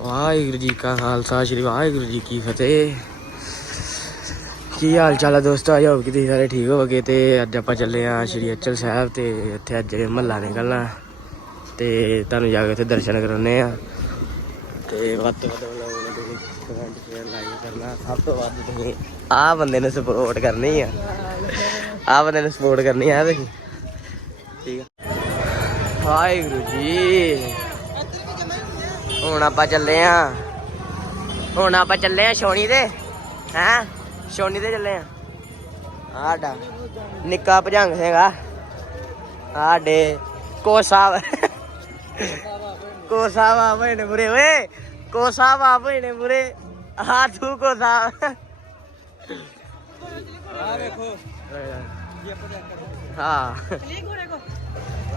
ਵਾਹਿਗੁਰੂ ਜੀ ਕਾ ਖਾਲਸਾ, ਸ੍ਰੀ ਵਾਹਿਗੁਰੂ ਜੀ ਕੀ ਫਤਿਹ। ਕੀ ਹਾਲ ਚਾਲ ਹੈ ਦੋਸਤੋ? ਆਈ ਹੋਪ ਕਿ ਤੁਸੀਂ ਸਾਰੇ ਠੀਕ ਹੋਵੋਗੇ ਤੇ ਅੱਜ ਆਪਾਂ ਚੱਲੇ ਆ ਸ਼੍ਰੀ ਅਚਲ ਸਾਹਿਬ ਤੇ ਇੱਥੇ ਅੱਜ ਮਹੱਲਾ ਨਿਕਲਣਾ। ਤੇ ਤੁਹਾਨੂੰ ਜਾ ਕੇ ਉੱਥੇ ਦਰਸ਼ਨ ਕਰਾਉਣੇ ਆ। ਤੇ ਵੱਧ ਤੋਂ ਵੱਧ ਲੋਕਾਂ ਨੇ ਕਮੈਂਟ ਸ਼ੇਅਰ ਲਾਈਕ ਕਰਨਾ। ਸਭ ਤੋਂ ਵੱਧ ਤੁਸੀਂ ਆਹ ਬੰਦੇ ਨੂੰ ਸਪੋਰਟ ਕਰਨੀ ਆ। ਆਹ ਬੰਦੇ ਨੂੰ ਸਪੋਰਟ ਕਰਨੀ ਆ ਤੁਸੀਂ। ਠੀਕ ਆ। ਵਾਹਿਗੁਰੂ ਜੀ। ਹੁਣ ਆਪਾਂ ਚੱਲੇ ਆ। ਹੁਣ ਆਪਾਂ ਚੱਲੇ ਆ ਸ਼ੋਣੀ ਦੇ ਹੈਂ? ਸ਼ੋਣੀ ਦੇ ਚੱਲੇ ਆ। ਆਡਾ। ਨਿੱਕਾ ਭਜੰਗ ਸਿੰਘਾ ਆਡੇ। ਕੋਸਾ ਕੋਸਾ ਬਾਬੇ ਨੇ ਬੁਰੇ ਓਏ। ਕੋਸਾ ਬਾਬੇ ਨੇ ਬੁਰੇ। ਆ ਤੂੰ ਕੋਸਾ ਆ ਵੇਖੋ। ਹਾਂ।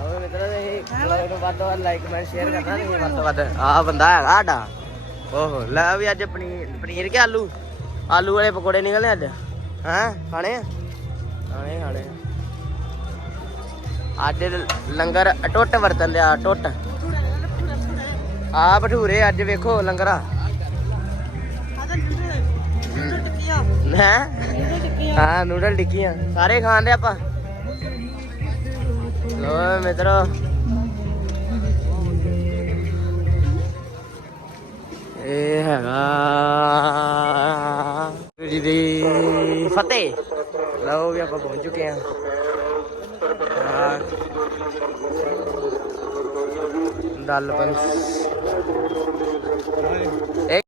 ਲਓ ਮਿੱਤਰੋ ਇਹ ਵੀਡੀਓ ਨੂੰ ਵੱਧ ਤੋਂ ਵੱਧ ਲਾਈਕ ਕਮੈਂਟ ਸ਼ੇਅਰ ਕਰਨਾ ਨਹੀਂ ਵੱਧ ਤੋਂ ਵੱਧ। ਆ ਬੰਦਾ ਹੈਗਾ ਸਾਡਾ। ਓਹੋ ਲੈ ਵੀ ਅੱਜ ਪਨੀਰ ਪਨੀਰ ਕੇ ਆਲੂ। ਆਲੂ ਵਾਲੇ ਪਕੌੜੇ ਨਿਕਲੇ ਅੱਜ। ਹੈਂ ਖਾਣੇ ਆ? ਖਾਣੇ ਖਾਣੇ ਆ। ਅੱਜ ਲੰਗਰ ਅਟੁੱਟ ਵਰਤਨ ਲਿਆ ਟੁੱਟ। ਆ ਭਟੂਰੇ ਅੱਜ ਵੇਖੋ ਲੰਗਰਾ। ਹੈ? ਹਾਂ ਨੂਡਲ ਟਿੱਕੀਆਂ। ਸਾਰੇ ਖਾਣ ਦੇ ਆਪਾਂ? ਲੋ ਮਿੱਤਰੋ। ਇਹ ਹੈਗਾ ਜੀ ਦੀ ਫਤਿਹ। ਲਓ ਵੀ ਆਪਾਂ ਪਹੁੰਚ ਚੁੱਕੇ ਹਾਂ। ਦਲ ਪੰਸ ਇੱਕ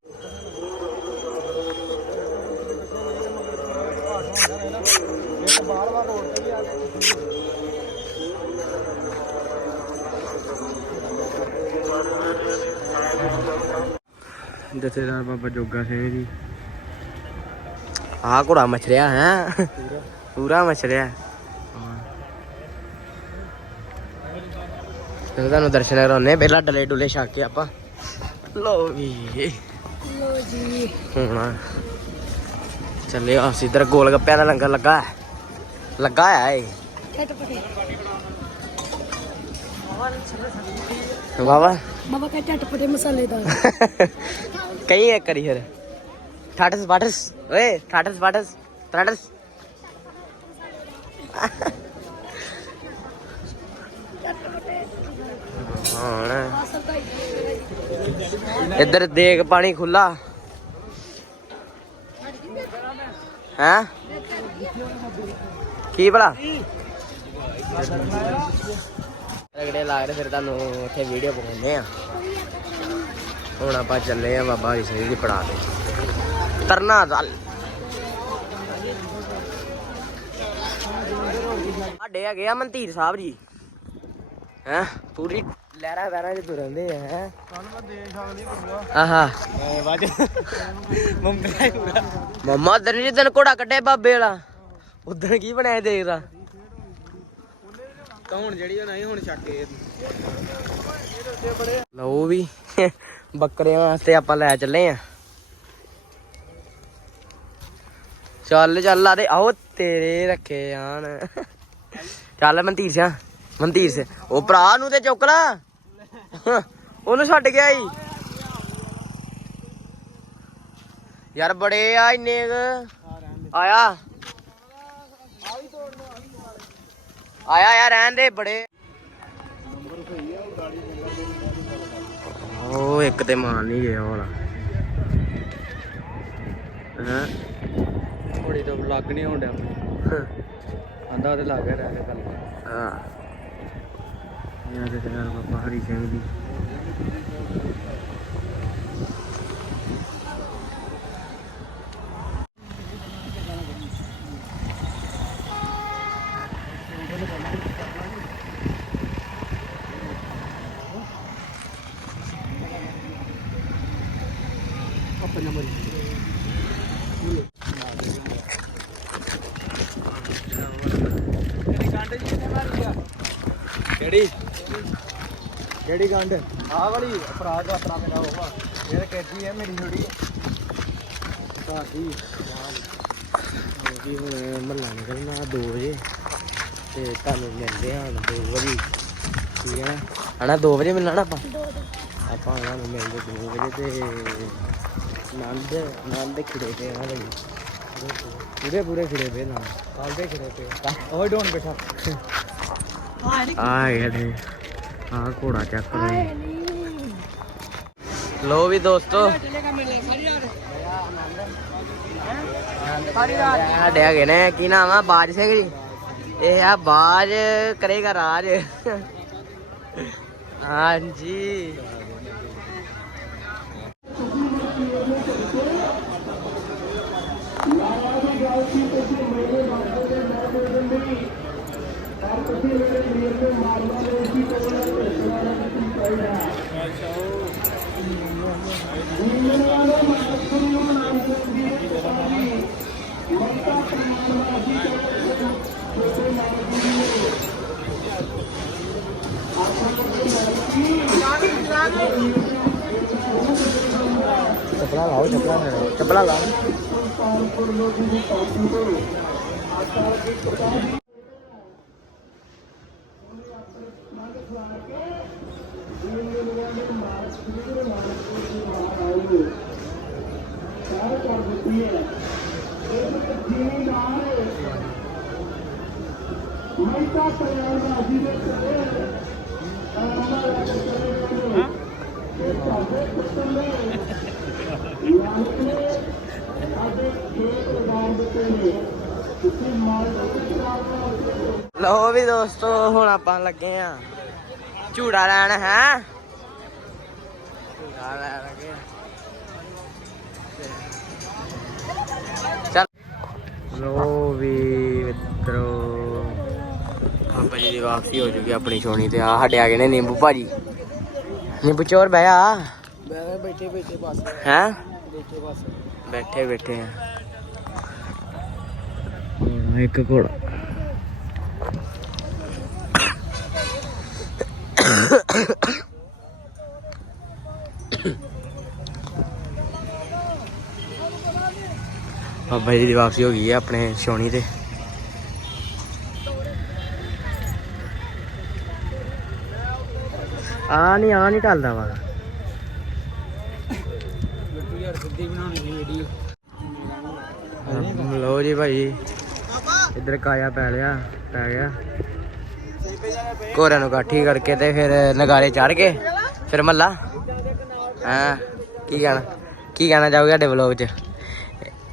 ਜਥੇਦਾਰ ਬਾਬਾ ਜੋਗਾ ਸਿੰਘ ਜੀ। ਆਹ ਘੋੜਾ ਮਛਰਿਆ ਹੈ? ਪੂਰਾ। ਮਛਰਿਆ। ਤੇ ਤੁਹਾਨੂੰ ਦਰਸ਼ਨ ਕਰਾਉਣੇ ਪਹਿਲਾਂ ਡਲੇ ਡੁਲੇ ਛੱਕ ਕੇ ਆਪਾਂ। ਲੋ ਵੀ ਲੋ ਜੀ। ਹੁਣ ਚੱਲੇ ਆ ਸਿੱਧਰ ਗੋਲ ਗੱਪਿਆਂ ਦਾ ਲੰਗਰ ਲੱਗਾ ਹੈ। ਲੱਗਾ ਆ ਏ ਚਟਪਟੇ ਵਾਵਾ ਬਾਬਾ ਕਾ ਚਟਪਟੇ ਮਸਾਲੇਦਾਰ। ਕਈ ਇੱਕ ਕਰੀ ਫਿਰ ਠਾਟਸ ਬਾਟਸ ਓਏ ਠਾਟਸ ਬਾਟਸ ਠਾਟਸ ਇੱਧਰ ਦੇਖ ਪਾਣੀ ਖੁੱਲਾ ਹੈ ਕੀ ਭਲਾ ਰਗੜੇ ਲਾ ਕੇ ਫਿਰ ਤੁਹਾਨੂੰ ਉੱਥੇ ਵੀਡੀਓ ਪਾਉਂਦੇ ਆ ਹੁਣ ਆਪਾਂ ਚੱਲੇ ਆ ਬਾਬਾ ਹਰੀ ਸਿੰਘ ਦੀ ਪੜਾ ਤੇ। ਤਰਨਾ ਦਲ। ਸਾਡੇ ਹੈਗੇ ਆ ਮਨਤੀਰ ਸਾਹਿਬ ਜੀ। ਹੈ? ਪੂਰੀ ਲਹਿਰਾ ਵਹਿਰਾ ਚ ਤੁਰੰਦੇ ਆ ਹੈ? ਆਹਾ। ਵਾਜ ਮੰਮਾ ਮੰਮਾ ਦਰ ਜੀ ਦਿਨ ਘੋੜਾ ਕੱਢੇ ਬਾਬੇ ਵਾਲਾ। ਉਦੋਂ ਕੀ ਬਣਾਇਆ ਦੇਖਦਾ? ਕੌਣ ਜਿਹੜੀ ਉਹ ਨਹੀਂ ਹੁਣ ਛੱਕੇ ਲਓ ਵੀ। ਬੱਕਰਿਆਂ ਵਾਸਤੇ ਆਪਾਂ ਲੈ ਚੱਲੇ ਆ। ਚੱਲ ਚੱਲ, ਆ ਤੇ ਆਓ ਤੇਰੇ ਰੱਖੇ ਆਣ ਚੱਲ ਮਨਤੀਰ ਸਿਆ ਮਨਤੀਰ ਸੇ ਉਹ ਭਰਾ ਨੂੰ ਤੇ ਚੁੱਕ ਲਾ। ਉਹਨੂੰ ਛੱਡ ਗਿਆ ਈ ਯਾਰ, ਬੜੇ ਆ ਇੰਨੇ ਆਇਆ। ਆਇਆ ਯਾਰ, ਰਹਿਣ ਦੇ, ਬੜੇ। ਉਹ ਇੱਕ ਤੇ ਮਾਰ ਨਹੀਂ ਗਿਆ ਵਾਲਾ ਹਾਂ? ਥੋੜੀ ਤੋਂ ਲੱਗ ਨਹੀਂ ਹੁੰਦਾ ਆਂਦਾ ਤੇ ਲੱਗ ਰਹਿ ਗੱਲ ਹਾਂ। ਇਹ ਤੇ ਤੇਰਾ ਬਾਬਾ ਹਰੀ ਸਿੰਘ ਦੀ ਆਪਣਾ ਮਰੀ ਕਿਹੜੀ ਕਿਹੜੀ ਗੰਢ? ਆਹ ਵਾਲੀ ਅਪਰਾਧ ਯਾਤਰਾ ਮੇਰਾ ਹੋਵਾ ਇਹ ਕੈਦੀ ਹੈ ਮੇਰੀ ਥੋੜੀ ਸਾਡੀ ਜੀ ਹੁਣ ਮਹੱਲਾ ਨਿਕਲਣਾ 2 ਵਜੇ ਤੇ ਤੁਹਾਨੂੰ ਮਿਲਦੇ ਆ ਹੁਣ 2 ਵਜੇ। ਠੀਕ ਹੈ ਹਣਾ 2 ਵਜੇ ਮਿਲਣਾ ਆਪਾਂ? ਆਪਾਂ ਉਹਨਾਂ ਨੂੰ ਮਿਲਦੇ 2 ਵਜੇ ਤੇ ਨੰਦ ਨੰਦ ਖਿੜੇ ਤੇ ਉਹਨਾਂ ਦੇ ਪੂਰੇ ਪੂਰੇ ਖਿੜੇ ਪਏ ਨਾ ਕੱਲ ਦੇ ਖੜੇ ਪਏ ਓਏ ਡੋਨ ਬੈਠਾ। ਆ ਗਿਆ ਆ ਘੋੜਾ ਚੱਕ ਰਹੇ। ਲੋ ਵੀ ਦੋਸਤੋ। ਸਾਡੇ ਹੈਗੇ ਨੇ ਕੀ ਨਾਮ ਆ? ਬਾਜ ਸਿੰਘ ਜੀ। ਇਹ ਆ ਬਾਜ ਕਰੇਗਾ ਰਾਜ। ਹਾਂਜੀ। ਚੱਪਲਾ ਲਾਓ ਚੱਪਲਾ ਚੱਪਲਾ ਲਾਓ ਲਓ ਵੀ ਦੋਸਤੋ ਹੁਣ ਆਪਾਂ ਲੱਗੇ ਆ ਝੂੜਾ ਲੈਣ ਹੈ? ਝੂੜਾ ਲੈਣ ਲੱਗੇ ਆ। ਚੱਲ। ਲੋ ਵੀ ਮਿੱਤਰੋ ਆਪਾਂ ਜੀ ਦੀ ਵਾਪਸੀ ਹੋ ਚੁੱਕੀ ਆਪਣੀ ਛੋਣੀ ਤੇ ਆ ਸਾਡੇ ਆ ਗਏ ਨੇ ਨਿੰਬੂ ਭਾਜੀ। ਨਿੰਬੂ ਚੋਰ ਬਹਿ ਆ। ਮੈਂ ਬੈਠੇ ਬੈਠੇ ਬਸ। ਹੈ? ਬੈਠੇ ਬਸ। ਬੈਠੇ ਬੈਠੇ ਆ। ਇੱਕ ਘੋੜਾ। ਬਾਬਾ ਜੀ ਦੀ ਵਾਪਸੀ ਹੋ ਗਈ ਹੈ ਆਪਣੇ ਛੋਣੀ ਤੇ। ਆ ਨਹੀਂ ਆ ਨਹੀਂ ਟਲਦਾ ਵਾ ਬਿੱਟੂ ਜੀ ਭਾਈ, ਇੱਧਰ ਕਾਇਆ ਪੈ ਲਿਆ। ਪੈ ਗਿਆ। ਘੋੜਿਆਂ ਨੂੰ ਇਕੱਠੀ ਕਰਕੇ ਤੇ ਫਿਰ ਨਗਾਰੇ ਚੜ ਕੇ ਫਿਰ ਮੱਲਾ। ਹਾਂ ਕੀ ਕਹਿਣਾ? ਕੀ ਕਹਿਣਾ ਚਾਹੋਗੇ ਸਾਡੇ ਵਲੋਗ 'ਚ?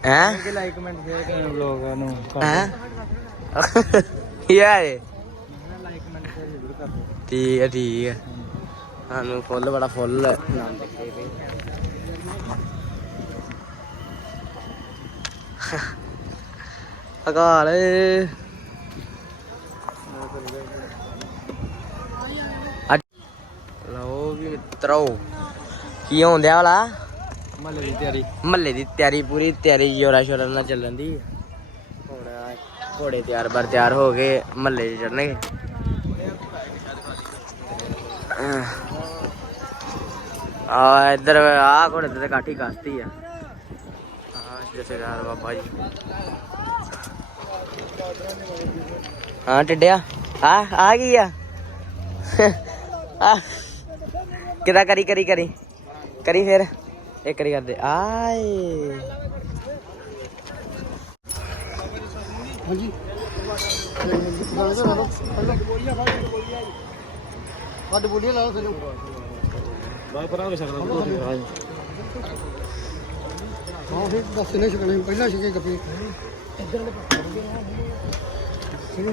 ਹੈਂ? ਲਾਈਕ ਕਮੈਂਟ ਸ਼ੇਅਰ ਕਰਨ ਵਲੋਗਾਂ ਨੂੰ ਹੈਂ? ਯਾਰ। ਲਾਈਕ ਕਮੈਂਟ ਸ਼ੇਅਰ ਜ਼ਰੂਰ ਕਰ ਦਿਓ ਠੀਕ ਹੈ ਠੀਕ ਹੈ। ਸਾਨੂੰ ਫੁੱਲ ਬੜਾ ਫੁੱਲ। ਨਾਮ ਦਿੱਤੇ ਪਏ ਅਕਾਲ ਅੱਜ ਲਓ ਵੀ ਮਿੱਤਰੋ ਕੀ ਹੁੰਦਿਆ ਵਾਲਾ? ਮਹੱਲੇ ਦੀ ਤਿਆਰੀ। ਮਹੱਲੇ ਦੀ ਤਿਆਰੀ ਪੂਰੀ ਤਿਆਰੀ ਜੋਰਾ ਸ਼ੋਰਾ ਨਾਲ ਚੱਲਣ ਦੀ। ਹੁਣ ਘੋੜੇ ਤਿਆਰ ਬਰ ਤਿਆਰ ਹੋ ਗਏ ਮਹੱਲੇ 'ਚ ਚੜਨਗੇ ਆ ਇੱਧਰ ਆ ਘੋੜੇ ਤੇ ਕਾਠੀ ਕਸਤੀ ਆ। ਆ ਜਥੇਦਾਰ ਬਾਬਾ ਜੀ। ਹਾਂ ਟਿੱਡਿਆ। ਆ ਆ ਕੀ ਆ? ਆ ਕਿਦਾ ਕਰੀ ਕਰੀ ਕਰੀ? ਕਰੀ ਫਿਰ। ਇੱਕ ਕਰੀ ਕਰਦੇ। ਆਏ। ਹਾਂਜੀ। ਵੱਡ ਬੋਲੀਆਂ ਲਾ ਥੱਲੇ ਬਾਹਰ ਪਰਾਂ ਹੋ ਸਕਦਾ ਹਾਂ ਫਿਰ ਦੱਸ ਨੇ ਛਕਣੇ। ਪਹਿਲਾਂ ਛਕੇ ਗੱਪੇ। ਫਲਾ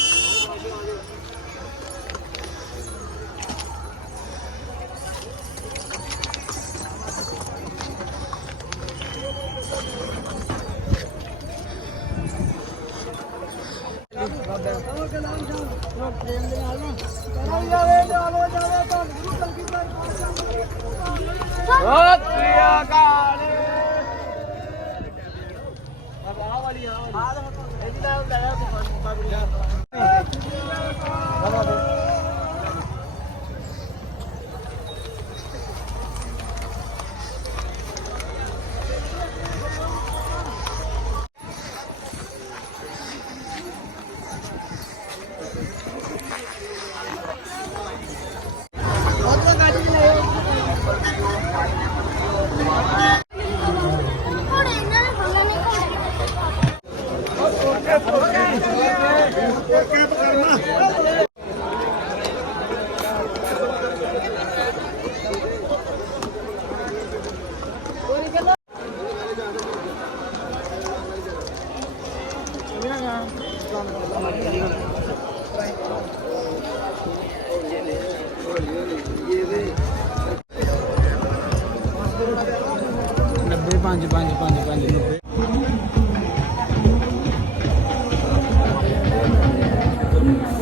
ਨੱਬੇ ਪੰਜ ਪੰਜ ਪੰਜ ਪੰਜ ਨੱਬੇ।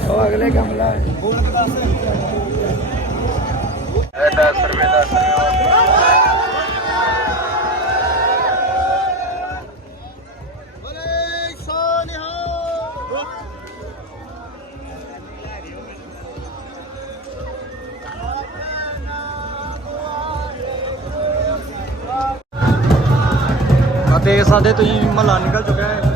ਉਹ ਅਗਲੇ ਕਮਲਾ ਦੇਖ ਸਕਦੇ ਤੁਸੀਂ ਮਹੱਲਾ ਨਿਕਲ ਚੁੱਕਿਆ ਹੈ।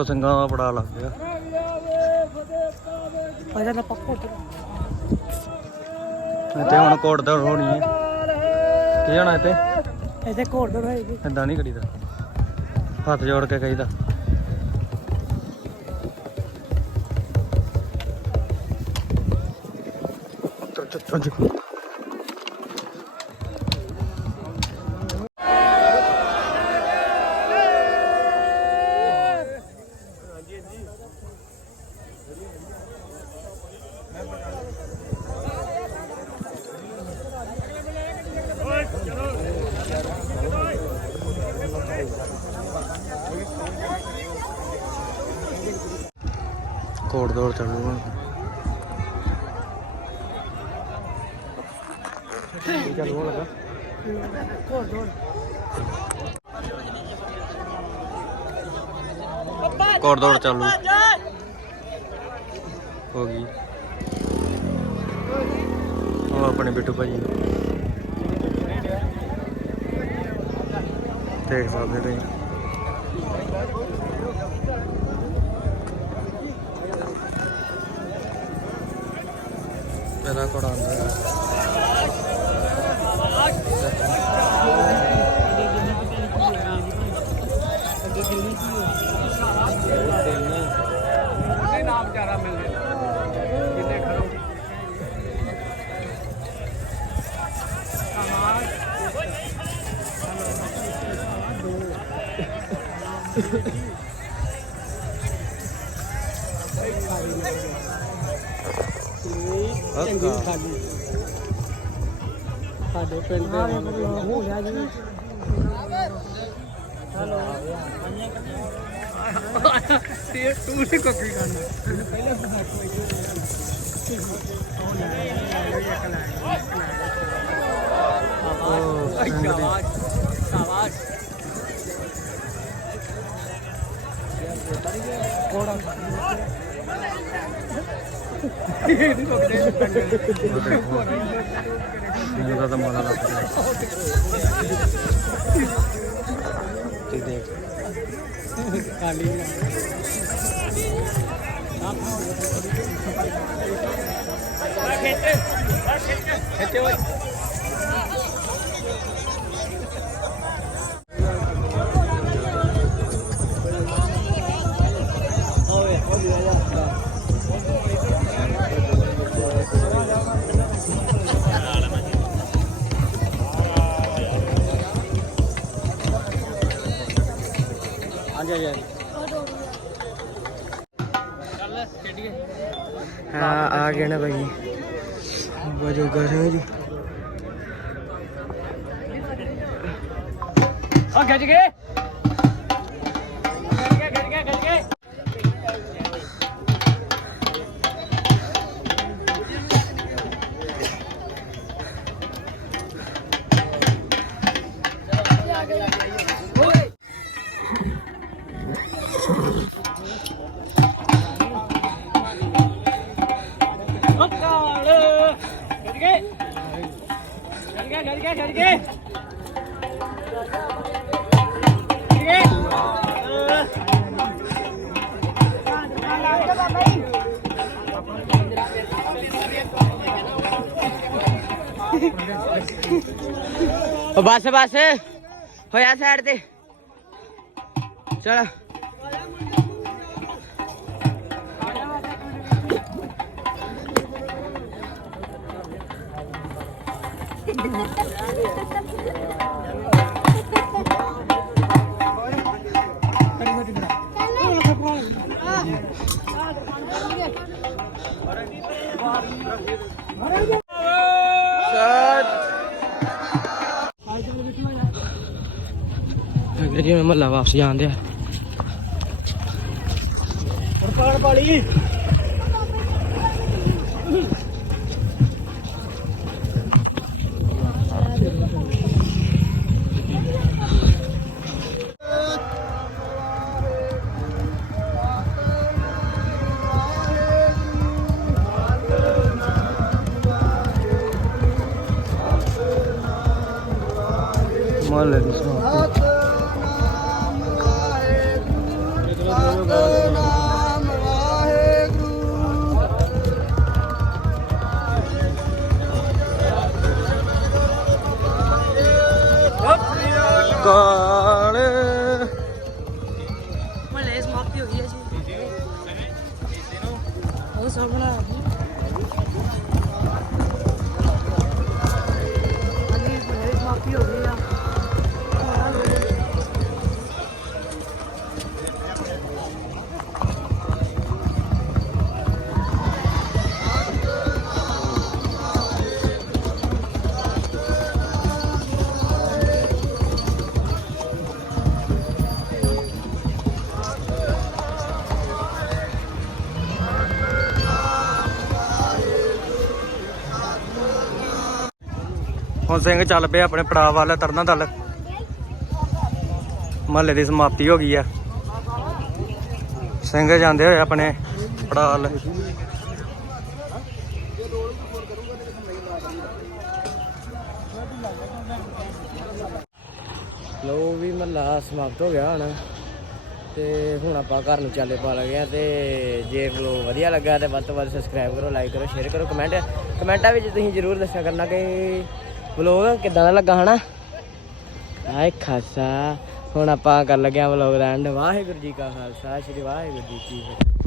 ਦੇਖੋ ਸਿੰਘਾਂ ਦਾ ਬੜਾ ਲੱਗ ਗਿਆ। ਅਜਾ ਨਾ ਪੱਕੋ ਇੱਥੇ ਹੁਣ ਕੋਟ ਦੌੜ ਹੋਣੀ ਹੈ। ਕੀ ਹੋਣਾ ਇੱਥੇ? ਇਹਦੇ ਘੋੜ ਦੌੜ ਹੋਏਗੀ। ਏਦਾਂ ਨਹੀਂ ਕਰੀਦਾ। ਹੱਥ ਜੋੜ ਕੇ ਕਹੀਦਾ। ਚੱਲ ਚੱਲ ਚੱਲ। ਕੋਟ ਦੌੜ ਚੱਲੂ ਹੁਣ ਕੀ ਚੱਲ ਹੋਣ ਲੱਗਾ। ਘੋੜ ਦੌੜ। ਕੋਟ ਦੌੜ ਚੱਲੂ। ਹੋ ਗਈ। ਉਹ ਆਪਣੇ ਬਿੱਟੂ ਭਾਜੀ ਦੇਖ ਸਕਦੇ ਤੁਸੀਂ। ਮੇਰਾ ਕੋੜਾ ਆਂਦਾ ਹੈ ਚੰਗੀ ਖਾਦੀ ਸਾਡੇ ਪਿੰਡ ਦੇ ਹੋ ਗਿਆ ਜੀ ਤੇ ਤੂੰ ਨਹੀਂ ਕੋਕੀ ਖਾਣਾ ਪਹਿਲੇ ਬੁਝਾ ਕੋਈ ਸ਼ਾਬਾਸ਼ ਸ਼ਾਬਾਸ਼ ਕੋੜਾ ਤਾਂ ਮਾਲਾ ਲੱਗ ਗਿਆ ਤੇ ਦੇਖ। ਖਾਲੀ ਖਿੱਚੇ ਓਏ ਚੱਲ ਖੇਡੀਏ ਹਾਂ ਆ ਗਿਆ ਨਾ ਭਾਈ। ਵਜੋ ਕਰੇ ਜੀ। ਆ ਖਿੱਚ ਗਏ ਖਿੱਚ ਗਏ ਖਿੱਚ ਬਸ ਬਸ। ਹੋਇਆ ਸਾਈਡ ਤੇ। ਚਲ। ਅਗਰ ਜੀ ਮੱਲਾ ਵਾਪਸ ਜਾਂਦੇ ਆ ਪਾਣ ਪਾਲੀ ਮੱਲੇ ਹੁਣ ਸਿੰਘ ਚੱਲ ਪਿਆ ਆਪਣੇ ਪੜਾਅ ਵੱਲ, ਤਰਨਾ ਦਲ। ਮਹੱਲੇ ਦੀ ਸਮਾਪਤੀ ਹੋ ਗਈ ਆ। ਸਿੰਘ ਜਾਂਦੇ ਹੋਏ ਆਪਣੇ ਪੜਾਅ ਵੱਲ। ਲੋ ਵੀ ਮਹੱਲਾ ਸਮਾਪਤ ਹੋ ਗਿਆ ਹੁਣ। ਤੇ ਹੁਣ ਆਪਾਂ ਘਰ ਨੂੰ ਚਾਲੇ ਪਾ ਲਗੇ ਆ ਤੇ ਜੇ ਵਲੋਗ ਵਧੀਆ ਲੱਗਾ ਤੇ ਵੱਧ ਤੋਂ ਵੱਧ ਸਬਸਕ੍ਰਾਈਬ ਕਰੋ ਲਾਈਕ ਕਰੋ ਸ਼ੇਅਰ ਕਰੋ ਕਮੈਂਟ ਕਮੈਂਟਾਂ ਵਿੱਚ ਤੁਸੀਂ ਜਰੂਰ ਦੱਸਿਆ ਕਰਨਾ ਕਿ ਵਲੋਗ ਕਿਦਾਂ ਦਾ ਲੱਗਾ ਹਨਾ? ਆਏ ਖਾਸਾ ਹੁਣ ਆਪਾਂ ਕਰ ਲੱਗਿਆ ਆ vlog the and Waheguru ji ਕਾ ਖਾਲਸਾ, ਸ੍ਰੀ ਵਾਹਿਗੁਰੂ ਜੀ ਕੀ ਫਤਿਹ।